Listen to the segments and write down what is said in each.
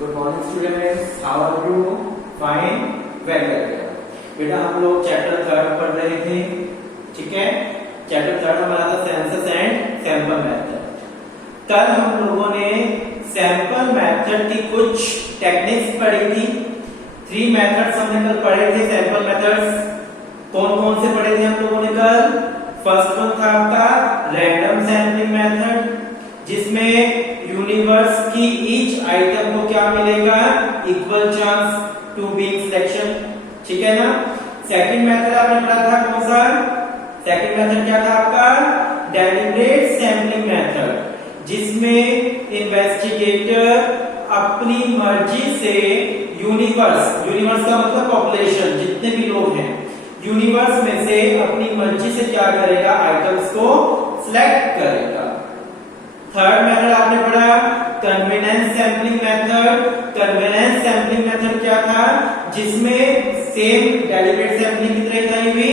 Good morning students, how are you? Fine, well बेटा हम लोग चैप्टर 3 पढ़ रहे थे। ठीक है, चैप्टर 3 हमारा था सेंसस एंड सैंपल मेथड। कल हम लोगों ने सैंपल मेथड की कुछ टेक्निक्स पढ़ी थी। 3 मेथड्स हमने कल पढ़े थे। सैंपल मेथड्स कौन कौन से पढ़े थे हम लोगों ने कल? फर्स्ट वन था आपका रैंडम सैंपलिंग मेथड, जिसमें यूनिवर्स की ईच आइटम को क्या मिलेगा? Equal chance to being selection. ठीक है ना। सेकंड मेथड आपने पढ़ा था कौन सा? सेकंड मेथड क्या था आपका? डेलिब्रेट सैंपलिंग मेथड, जिसमें इन्वेस्टिगेटर अपनी मर्जी से यूनिवर्स का मतलब पॉपुलेशन, जितने भी लोग हैं यूनिवर्स में से अपनी मर्जी से क्या करेगा? आइटम्स को सिलेक्ट करेगा। थर्ड मेथड आपने पढ़ा convenience sampling method. Convenience sampling method क्या था? जिसमें सेम डेलिब्रेट सैंपलिंग की तरह ही हुई।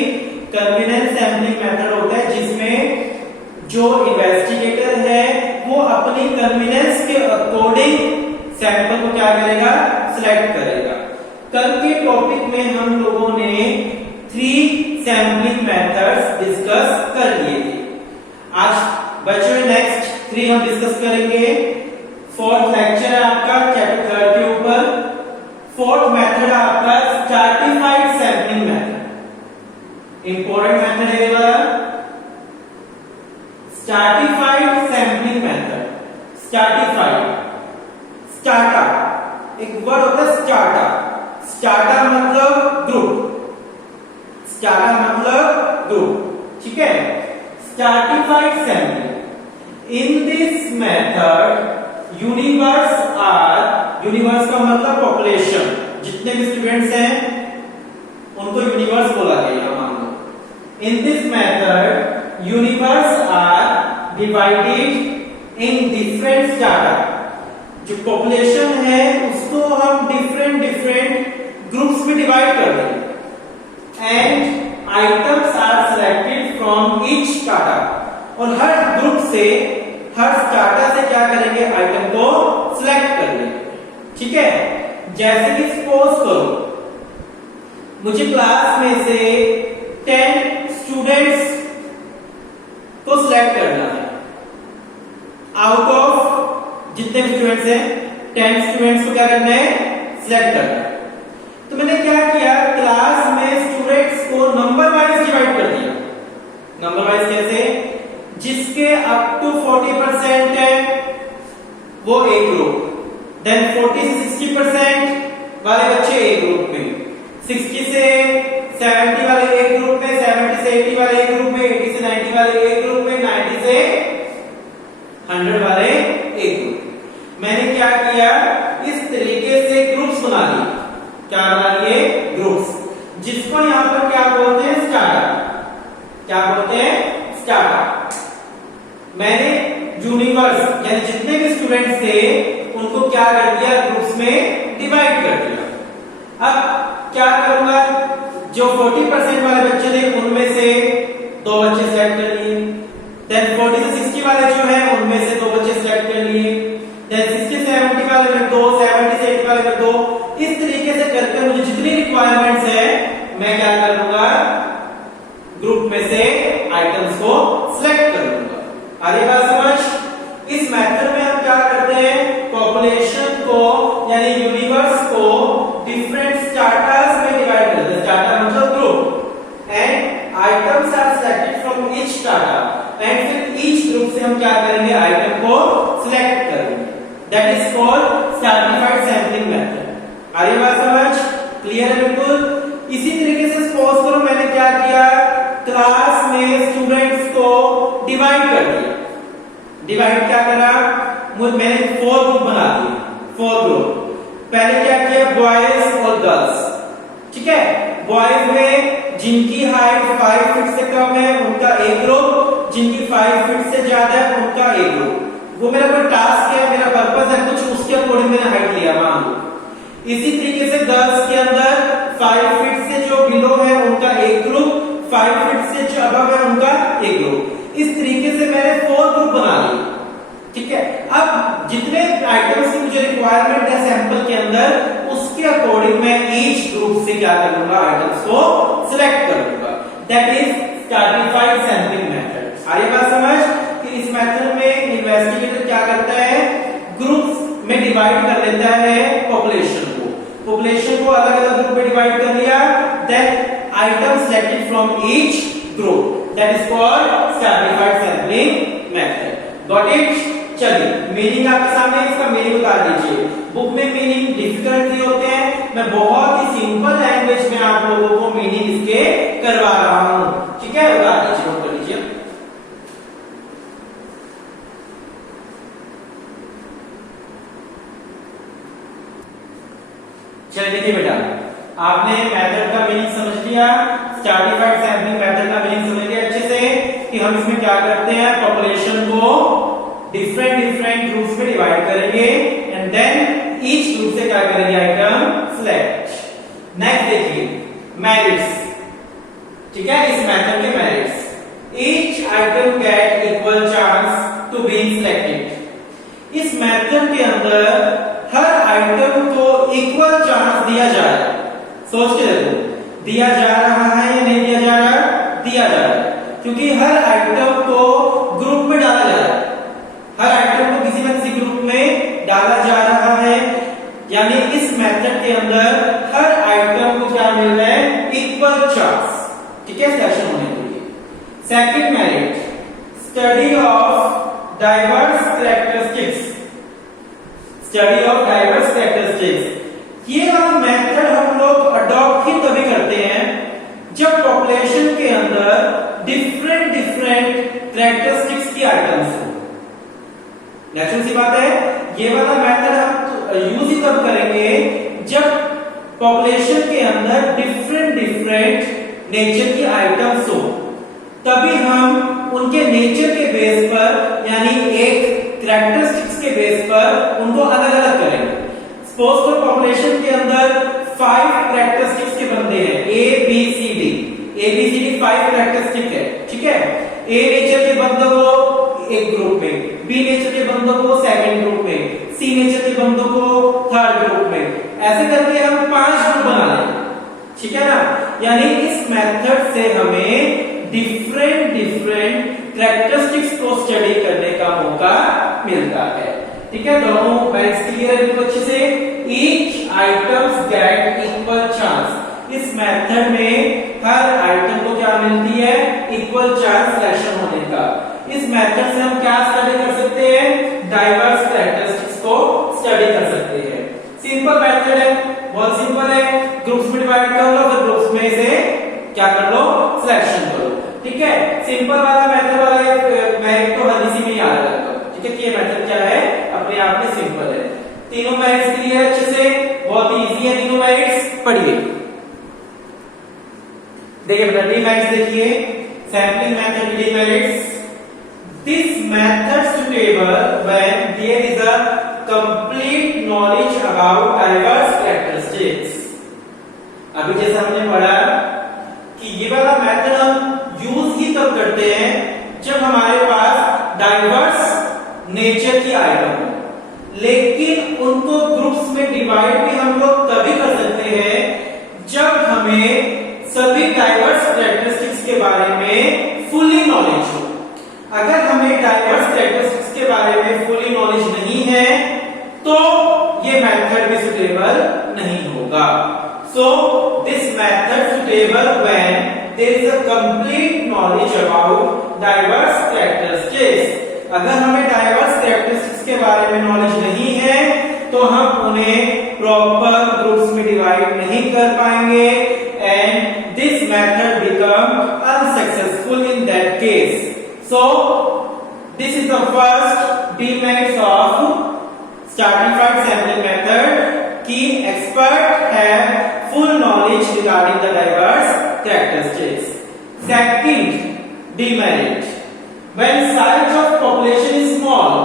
कन्वीनियंस सैंपलिंग मेथड होता है जिसमें जो इन्वेस्टिगेटर है वो अपनी कन्वीनियंस के अकॉर्डिंग सैंपल को क्या करेगा? सिलेक्ट करेगा। कल के टॉपिक में हम लोगों ने 3 सैंपलिंग मेथड्स डिस्कस कर लिए थे। आज बच्चों नेक्स्ट 3 हम डिस्कस करेंगे। फोर्थ लेक्चर है आपका चैप्टर 3 के ऊपर। फोर्थ मेथड आपका stratified sampling method. Important method है ये वाला stratified sampling method. Stratified, strata एक वर्ड होता है स्ट्रैटा। स्ट्रैटा मतलब ग्रुप, स्ट्रैटा मतलब ग्रुप। ठीक है। Stratified sampling, in this method universe का मतलब पॉपुलेशन, जितने भी स्टूडेंट्स हैं उनको यूनिवर्स बोला गया मान लो। in this method universe are divided in different strata. जो पॉपुलेशन है उसको हम डिफरेंट ग्रुप्स में डिवाइड कर देंगे and items are selected from each strata. और हर ग्रुप से, हर स्ट्रैटा से क्या करेंगे? आइटम को सिलेक्ट कर लेंगे। ठीक है। जैसे कि सपोज करो मुझे क्लास में से 10 स्टूडेंट्स को सिलेक्ट करना है। आउट ऑफ जितने भी स्टूडेंट्स हैं 10 स्टूडेंट्स को क्या करना है? सिलेक्ट करना है। तो मैंने क्या किया? क्लास में स्टूडेंट्स को नंबर वाइज डिवाइड कर दिया। नंबर वाइज कैसे? जिसके अप टू 40% है वो एक ग्रुप, देन 40 से 60% वाले बच्चे एक ग्रुप में, 60 से 70 वाले एक ग्रुप में, 70 से 80 वाले एक ग्रुप में, 80 से 90 वाले एक ग्रुप में, 90 से 100 वाले एक ग्रुप में। मैंने क्या किया? इस तरीके से ग्रुप्स बना लिए। क्या बना लिए? ग्रुप्स, जिसको यहां पर क्या बोलते हैं? स्ट्रैटा। क्या बोलते हैं? स्ट्रैटा। मैंने यूनिवर्स यानी जितने भी स्टूडेंट्स थे उनको क्या कर दिया? ग्रुप्स में डिवाइड कर दिया। अब क्या करूंगा? जो 40% वाले बच्चे थे उनमें से 2 बच्चे सिलेक्ट कर लिए, देन 40 से 60 वाले जो है उनमें से 2 बच्चे सिलेक्ट कर लिए, देन 60 से 70 वाले में 2, 70 से 80 वाले में 2। इस तरीके से करके मुझे जितनी रिक्वायरमेंट्स है मैं क्या कर लूंगा? ग्रुप में से आइटम्स को सिलेक्ट कर लूंगा। आगे बात समझ। इस मेथड में हम क्या करते हैं? पॉपुलेशन को यानी यूनिवर्स को डिफरेंट स्ट्रैटास में डिवाइड करते हैं। स्ट्रैटा मतलब group, and items are selected from each strata, and फिर ईच ग्रुप से हम क्या करेंगे? आइटम को सिलेक्ट करेंगे। That is called stratified sampling method. आगे बात समझ? क्लियर है बिल्कुल। इसी तरीके से सपोज करो मैंने क्या किया? क्लास में स्टूडेंट्स को डिवाइड कर दिया। डिवाइड क्या करा? मैंने 4 ग्रुप बना दिए। 4 ग्रुप। पहले क्या किया? बॉयज और गर्ल्स। ठीक है। बॉयज में जिनकी हाइट 5 फीट से कम है उनका एक ग्रुप, जिनकी 5 फीट से ज्यादा है उनका एक ग्रुप। वो मेरा कोई टास्क है, मेरा पर्पस है कुछ, उसके अकॉर्डिंग मैंने हाइट लिया मान लो। इसी तरीके से गर्ल्स के अंदर 5 फीट से जो बिलो है उनका एक ग्रुप, 5 फीट से जो अबव है उनका एक ग्रुप। इस तरीके से मैंने 4 ग्रुप बना लिए। ठीक है। अब जितने आइटम्स की मुझे जो रिक्वायरमेंट है सैंपल के अंदर उसके अकॉर्डिंग मैं ईच ग्रुप से क्या कर लूंगा, आइटम्स को सिलेक्ट कर लूंगा। That is stratified sampling method. आ रही बात समझ कि इस मेथड में इन्वेस्टिगेटर क्या करता है, ग्रुप्स में डिवाइड कर लेता है पॉपुलेशन को, पॉपुलेशन को अलग अलग ग्रुप में डिवाइड कर लिया, then item selected from each group, that is called stratified sampling method. Got it? चलिए मीनिंग आपके सामने, इसका मीनिंग बता दीजिए। बुक में मीनिंग डिफिकल्ट नहीं होते हैं, मैं बहुत ही सिंपल लैंग्वेज में आप लोगों को मीनिंग इसके करवा रहा हूं, ठीक है? बता दीजिए, नोट कर लीजिए। चलिए देखिए बेटा, आपने मेथड का मीनिंग समझ लिया, स्ट्रैटिफाइड सैंपलिंग मेथड का मीनिंग समझ लिया अच्छे से कि हम इसमें क्या करते हैं, पॉपुलेशन को डिफरेंट ग्रुप्स में डिवाइड करेंगे एंड देन ईच ग्रुप से क्या करेंगे, आइटम सिलेक्ट। नेक्स्ट देखिए मेरिट्स, ठीक है? इस मेथड के merits, each item get equal chance to be selected. इस मेथड के अंदर हर आइटम को इक्वल चांस दिया जा रहा है। सोच के देखो, दिया जा रहा है या नहीं दिया जा रहा? दिया जा रहा है, क्योंकि हर आइटम को ग्रुप में डाला जा रहा है, हर आइटम को किसी न किसी ग्रुप में डाला जा रहा है, यानी इस मेथड के अंदर हर आइटम को क्या मिल रहा है, इक्वल चांस, ठीक है, सिलेक्शन होने के लिए। Second merit, study of diverse characteristics, study of diverse characteristics. ये वाला मेथड हम लोग अडॉप्ट ही तभी करते हैं जब पॉपुलेशन के अंदर डिफरेंट कैरेक्टरिस्टिक्स की आइटम्स हो। नेचुरल सी बात है, ये वाला मेथड हम यूज ही तब करेंगे जब पॉपुलेशन के अंदर डिफरेंट नेचर की आइटम्स हो, तभी हम उनके नेचर के बेस पर, यानी एक कैरेक्टरिस्टिक्स के बेस पर उनको अलग अलग करेंगे। सपोज फॉर पॉपुलेशन के अंदर 5 कैरेक्टरिस्टिक्स के बंदे हैं, A B C D 5 characteristic है, ठीक है? ए नेचर के बंदों को एक ग्रुप में, बी नेचर के बंदों को सेकंड ग्रुप में, सी नेचर के बंदों को थर्ड ग्रुप में, ऐसे करके हम 5 ग्रुप बना लेंगे, ठीक है ना? यानी इस मेथड से हमें डिफरेंट कैरेक्टरिस्टिक्स को स्टडी करने का मौका मिलता है, ठीक है? दोनों बैक्स क्लियर है बिल्कुल अच्छे से। Each items gate equal chance, इस मेथड में हर आइटम को क्या मिलती है, इक्वल चांस सिलेक्शन होने का। इस मेथड से हम क्या स्टडी कर सकते हैं, डाइवर्स कैरेक्टरिस्टिक्स को स्टडी कर सकते हैं। सिंपल मेथड है, बहुत सिंपल है, ग्रुप्स में डिवाइड कर लो, फिर ग्रुप्स में से क्या कर लो, सिलेक्शन करो, ठीक है? सिंपल वाला मेथड वाला मैं तो हर किसी में याद रखता हूं, ठीक है? कि ये मेथड क्या है, अपने आप में सिंपल है। तीनों मेरिट्स क्लियर अच्छे से, बहुत इजी है तीनों मेरिट्स, पढ़िए। देखिए बेटा, डीमेरिट्स देखिए, सैंपलिंग मेथड की demerits. This method suitable when there is a complete knowledge about diverse characteristics. अभी जैसा हमने पढ़ा कि ये वाला मेथड हम यूज ही तब करते हैं जब हमारे पास डाइवर्स नेचर की आइटम हो, लेकिन उनको ग्रुप्स में डिवाइड भी हम लोग तभी कर सकते हैं जब हमें सभी डाइवर्स कैरेक्टरिस्टिक्स के बारे में फुली नॉलेज हो। अगर हमें डाइवर्स कैरेक्टरिस्टिक्स के बारे में फुली नॉलेज नहीं है तो ये मेथड भी सुटेबल नहीं होगा। So this method suitable when there is a complete knowledge about diverse characteristics. अगर हमें डाइवर्स कैरेक्टरिस्टिक्स के बारे में नॉलेज नहीं है तो हम उन्हें प्रॉपर ग्रुप्स में डिवाइड नहीं कर पाएंगे and this method become unsuccessful in that case. So this is the first demerits of stratified sampling method कि expert have full knowledge regarding the diverse characteristics. Second demerit, when size of population is small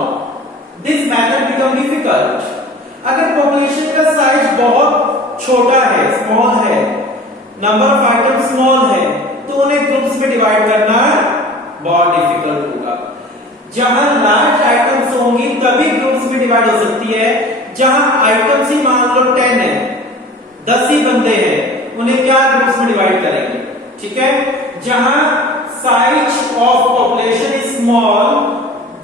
this method become difficult। अगर population का size बहुत छोटा है, small है, number of items small है, तो उन्हें ग्रुप्स में डिवाइड करना बहुत डिफिकल्ट होगा। जहां लार्ज आइटम्स होंगी तभी ग्रुप्स में डिवाइड हो सकती है, जहां आइटम्स ही मान लो 10 है, 10 ही बंदे हैं, उन्हें क्या ग्रुप्स में डिवाइड करेंगे, ठीक है। जहां size of population is small,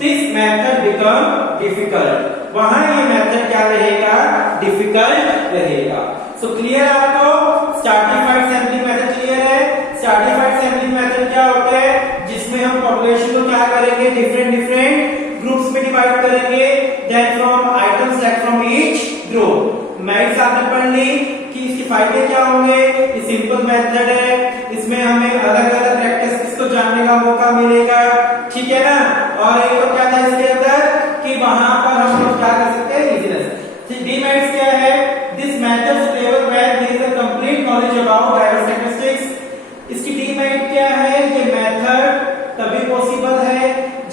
this method become difficult, वहां ये मेथड क्या रहेगा, डिफिकल्ट रहेगा। सो क्लियर आपको स्ट्रैटिफाइड सैंपलिंग मेथड क्लियर है। स्ट्रैटिफाइड सैंपलिंग मेथड क्या होता है, जिसमें हम पॉपुलेशन को क्या करेंगे, डिफरेंट डिफरेंट ग्रुप्स में डिवाइड करेंगे, then from item select from each group. Maths आपने पढ़ ली कि इसके फायदे क्या होंगे, ये सिंपल मेथड है, इसमें हमें अलग अलग प्रैक्टिस को जानने का मौका मिलेगा, ठीक है ना। और एक और क्या था इसके अंदर कि वहां पर हम लोग क्या कर सकते हैं, इजीनेस। डीमेरिट्स क्या है, this method favour where there is a complete knowledge about diverse characteristics. इसकी डीमेरिट क्या है, ये मेथड तभी पॉसिबल है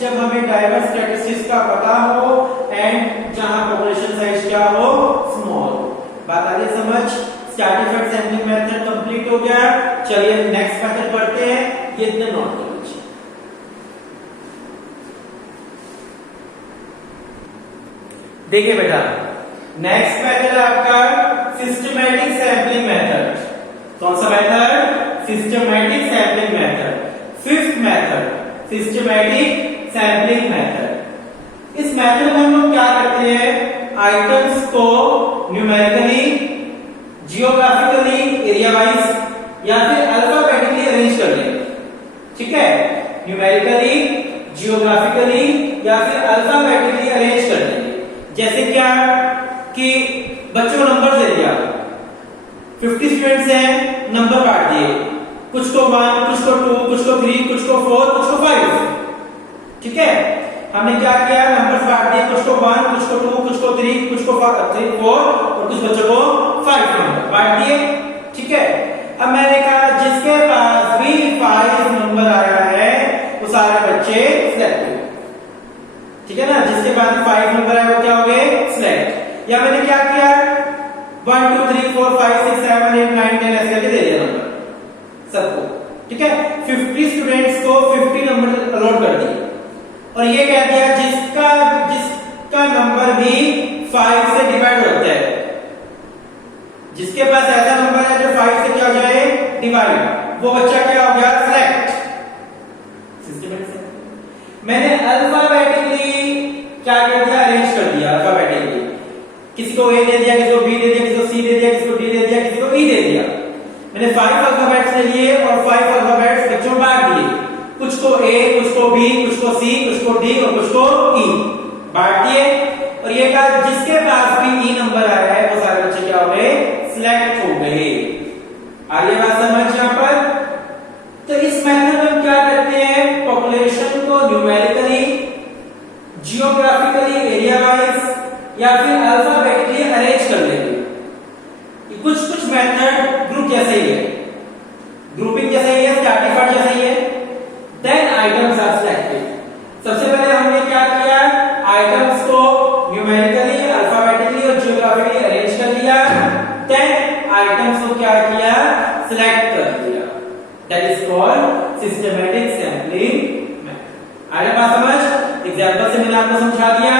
जब हमें डाइवर्स कैरेक्टरिस्टिक्स का पता हो एंड जहां पॉपुलेशन साइज क्या हो, स्मॉल। बात आ गई समझ। स्ट्रैटिफाइड सैंपलिंग मेथड कंप्लीट हो गया। चलिए नेक्स्ट मेथड पढ़ते हैं, ये इतना नोट कर लीजिए। देखिए बेटा, नेक्स्ट मेथड है आपका सिस्टमैटिक सैंपलिंग मेथड। कौन सा method, systematic sampling method. Fifth method systematic sampling method. इस मेथड में हम लोग क्या करते हैं, आइटम्स को न्यूमेरिकली, जियोग्राफिकली, एरिया वाइज या फिर अल्फाबेटिकली अरेंज कर लेंगे, ठीक है। न्यूमेरिकली, जियोग्राफिकली या फिर अल्फाबेटिकली अरेंज कर लेंगे। जैसे क्या कि बच्चों को नंबर दे दिया, 50 स्टूडेंट्स हैं, नंबर बांट दिए, कुछ को 1, कुछ को 2, कुछ को 3, कुछ को 4, कुछ को 5, ठीक है। हमने क्या किया, नंबर्स बांट दिए, कुछ को 1, कुछ को 2, कुछ को 3, कुछ को 4 और कुछ बच्चों को 5 नंबर बांट दिए, ठीक है। अब मैंने कहा जिसके पास भी 5 नंबर आया है वो सारे बच्चे सिलेक्ट हुए, ठीक है ना। जिसके पास 5 नंबर आया वो क्या हो गए, सिलेक्ट। या मैंने क्या किया, 1 2 3 4 5 6 7 8 9 10 ऐसे करके दे दिया नंबर सबको, ठीक है। 50 स्टूडेंट्स को 50 नंबर अलॉट कर दिए और ये कह दिया जिसका नंबर भी 5 से डिवाइड होता है, जिसके पास ऐसा नंबर है जो 5 से क्या हो जाए, डिवाइड, वो बच्चा क्या हो गया, सिलेक्ट। मैंने अल्फाबेटिकली क्या कर दिया, अरेंज कर दिया अल्फाबेटिकली। किसी को ए दे दिया, किसी को बी दे दिया, किसी को सी दे दिया, किसी को डी दे दिया, किसी को ई दे दिया। मैंने 5 अल्फाबेट्स ले लिए और 5 अल्फाबेट्स बच्चों को बांट दिए, कुछ को ए, कुछ को बी, कुछ को सी, कुछ को डी और कुछ को ई बांट दिए। और ये कहा जिसके पास भी ई नंबर आया है वो सारे बच्चे क्या हो गए, सिलेक्ट हो गए। आगे बात समझ यहां पर। तो इस मेथड में हम क्या करते हैं, पॉपुलेशन को न्यूमेरिकली, जियोग्राफिकली, एरिया वाइज या फिर अल्फाबेटिकली अरेंज कर लेंगे। कुछ कुछ मेथड ग्रुप जैसे ही है, ग्रुपिंग जैसे ही है, स्ट्रैटिफाइड जैसे ही है। Then items are selected. सबसे पहले हमने क्या किया, आइटम्स को न्यूमेरिकली, अल्फाबेटिकली और जियोग्राफिकली अरेंज कर दिया। देन आइटम्स को क्या किया, सिलेक्ट कर दिया। That is called systematic sampling method. आगे बात समझ। एग्जांपल से मैंने आपको समझा दिया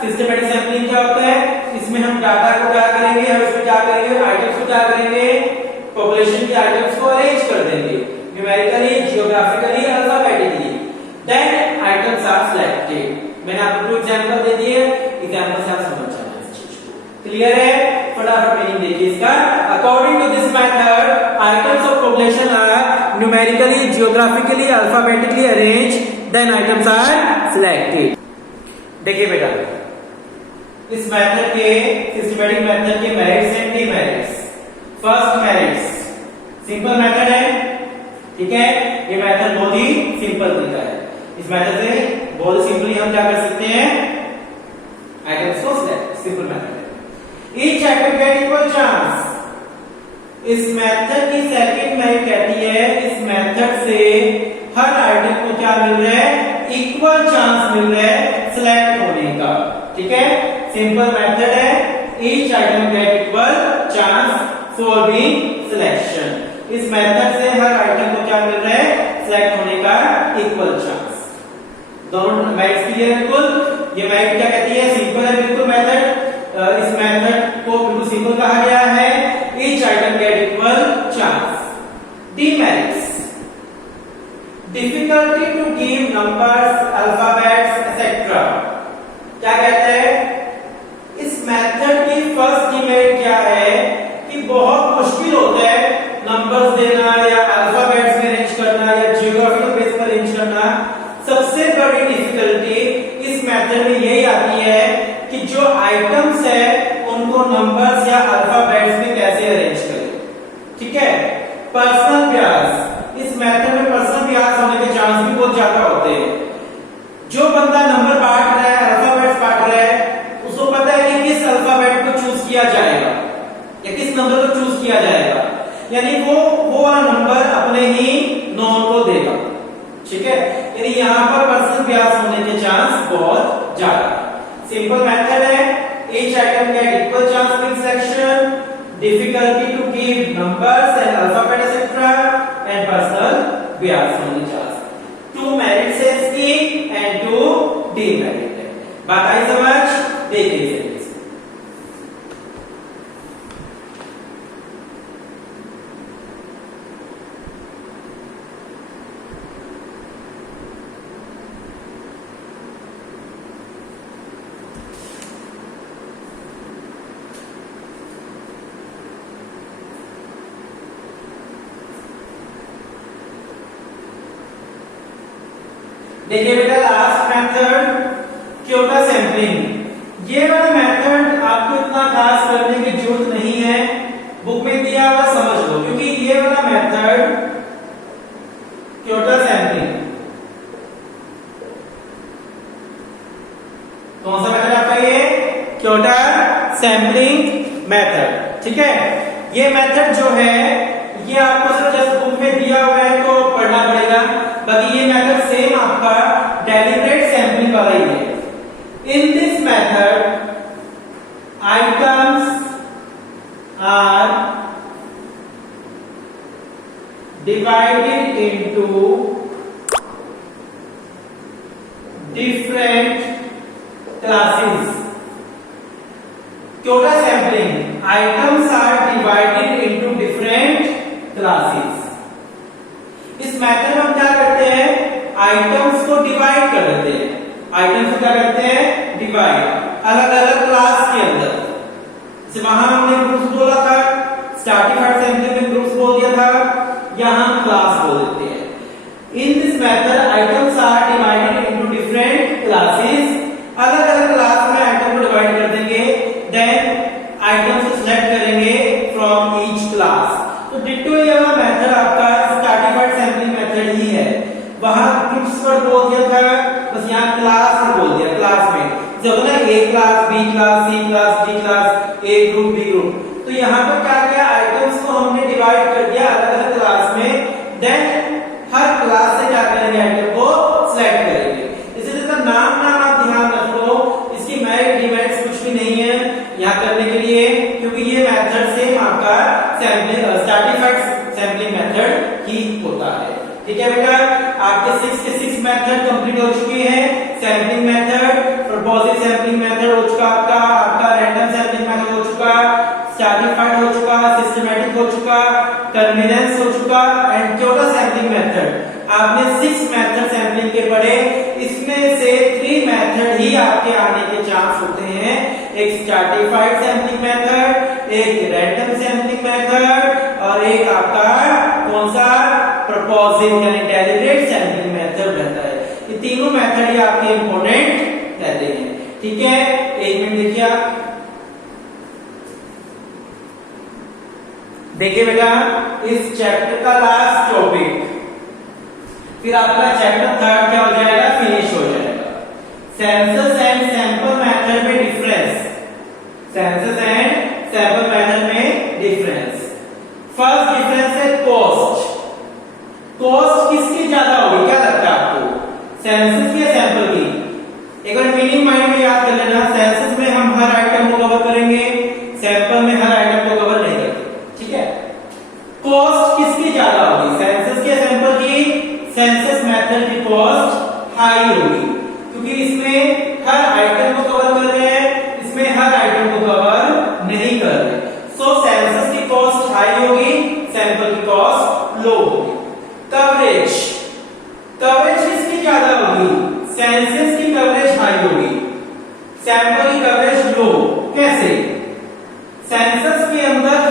सिस्टमैटिक सैंपलिंग क्या होता है। इसमें हम डाटा को क्या करेंगे, हम इसमें क्या करेंगे, आइटम्स को क्या करेंगे, पॉपुलेशन के आइटम्स को अरेंज कर देंगे numerically, geographically, alphabetically. Then items are selected. मैंने आपको एग्जांपल दे दिए, एग्जांपल से आप समझ जाना इस चीज को। क्लियर है, फटाफट मीनिंग देखिए इसका। According to this method items of population are numerically, geographically, alphabetically arrange, then items are selected. देखिए बेटा, इस मेथड के, सिस्टमैटिक मेथड के merits and demerits. First merits, simple method है, ठीक है। ये मेथड बहुत ही सिंपल तरीका है। इस मेथड से बहुत सिंपली हम क्या कर सकते हैं, आइटम्स को सिलेक्ट, सिंपल मेथड है। Each item get equal chance. इस मेथड की सेकंड मेरिट कहती है, इस मेथड से हर आइटम को क्या मिल रहा है, इक्वल चांस मिल रहा है सिलेक्ट होने का, ठीक है। सिंपल मेथड है, each item get equal chance for being selection. इस मेथड से हर आइटम को क्या मिल रहा है, सिलेक्ट होने का इक्वल चांस। दोनों मेरिट्स क्लियर है बिल्कुल। ये मेरिट क्या कहती है, सिंपल है बिल्कुल मेथड। इस आइटम्स है उनको नंबर्स या अल्फाबेट्स में कैसे अरेंज करें। ठीक है, पर्सनल व्यास, इस मेथड में पर्सनल व्यास होने के चांस भी बहुत ज्यादा होते हैं। जो बंदा नंबर बांट रहा है, अल्फाबेट्स बांट रहा है, उसको पता है कि किस अल्फाबेट को चूज किया जाएगा या किस नंबर को चूज किया जाएगा, यानी वो वाला नंबर अपने ही नॉन को देगा। ठीक है, यानी यहाँ पर पर्सनल व्यास होने के चांस बहुत ज्यादा। सिंपल मेथड है, each item get equal chance in section, difficulty to give numbers and alphabet etc. and personal bias only chance. 2 merit है इसकी and 2 demerit है। बात आई समझ? देखिए देखिए बेटा, लास्ट मेथड क्योटा सैंपलिंग। ये वाला मेथड आपको इतना खास करने की जरूरत नहीं है, बुक में दिया हुआ समझ लो, क्योंकि ये वाला मेथड क्योटा सैंपलिंग, कौन सा मेथड आपका ये? Kyoto sampling method. ठीक है, ये मेथड जो है ये आपको सिर्फ जस्ट बुक में दिया हुआ है तो पढ़ना पड़ेगा, बाकी ये मेथड सेम आपका डेलिब्रेट सैंपलिंग वाला ही है। In this method items are divided into different classes. Quota sampling, items are divided into different classes. इस मेथड में हम क्या करते हैं, आइटम्स को डिवाइड कर देते हैं। आइटम्स को क्या करते हैं? डिवाइड, अलग अलग क्लास के अंदर। जैसे वहां हमने ग्रुप्स बोला था, स्ट्रैटिफाइड सैंपलिंग में ग्रुप्स बोल दिया था, यहां क्लास बोल देते हैं। In this method items are divided into different classes. अलग अलग क्लास में आइटम को डिवाइड कर देंगे, देन आइटम्स को सिलेक्ट करेंगे फ्रॉम ईच क्लास। तो डिट्टो ये वाला मेथड आपका स्ट्रैटिफाइड सैंपलिंग मेथड ही है। वहां ग्रुप्स पर बोल दिया था, बस यहाँ क्लास में बोल दिया, क्लास में जब ना ए क्लास, बी क्लास, सी क्लास, डी क्लास, ए ग्रुप, बी ग्रुप। तो यहाँ पर क्या किया, आइटम्स को हमने डिवाइड कर दिया अलग अलग क्लास में, देन हर क्लास से क्या करेंगे, आइटम को सिलेक्ट करेंगे। इसका नाम आप ध्यान रखो, इसकी मेरिट डिमेरिट्स कुछ भी नहीं है यहाँ करने के लिए, क्योंकि ये मेथड सेम आपका सैंपलिंग स्ट्रैटिफाइड सैंपलिंग मेथड ही होता है। ठीक है बेटा, आपके 6 के 6 मेथड कंप्लीट हो चुके हैं। सैंपलिंग मेथड, प्रोपोजिट सैंपलिंग मेथड हो चुका आपका रैंडम सैंपलिंग मेथड हो चुका, स्ट्रैटिफाइड हो चुका, सिस्टमैटिक हो चुका, कन्वीनियंस हो चुका एंड क्योटा सैंपलिंग मेथड। आपने 6 मेथड सैंपलिंग के पढ़े, इसमें से 3 मेथड ही आपके आने के चांस होते हैं, एक स्ट्रैटिफाइड सैंपलिंग मेथड, एक रैंडम सैंपलिंग मेथड और एक आपका कौन सा, प्रोपोजिट यानी डेलिब्रेट सैंपलिंग मेथड रहता है। ये तीनों मेथड ही आपके इंपॉर्टेंट रहते हैं। ठीक है, एक मिनट देखिए आप, देखिए बेटा, इस चैप्टर का लास्ट टॉपिक, फिर आपका चैप्टर 3 क्या हो जाएगा, फिनिश हो जाएगा। सेंसस एंड सैंपल मेथड में difference, census and sample method में डिफरेंस। फर्स्ट डिफरेंस है कॉस्ट। कॉस्ट किसकी ज्यादा होगी, क्या लगता है आपको, सेंसस या सैंपल की? एक बार मीनिंग माइंड में याद कर लेना, सेंसस में हम हर आइटम को कवर करेंगे, सैंपल में हर आइटम को कवर नहीं करते। ठीक है, कॉस्ट किसकी ज्यादा होगी, सेंसस या सैंपल की? सेंसस मेथड की कॉस्ट हाई होगी, क्योंकि इसमें हर आइटम को कवर कर रहे हैं, इसमें हर आइटम को कवर नहीं कर रहे। सो सेंसस की कॉस्ट हाई होगी, सैंपल की कॉस्ट लो होगी। कवरेज, कवरेज किसकी ज्यादा होगी, सेंसस की कवरेज हाई होगी, सैंपल की कवरेज लो। कैसे, सेंसस के अंदर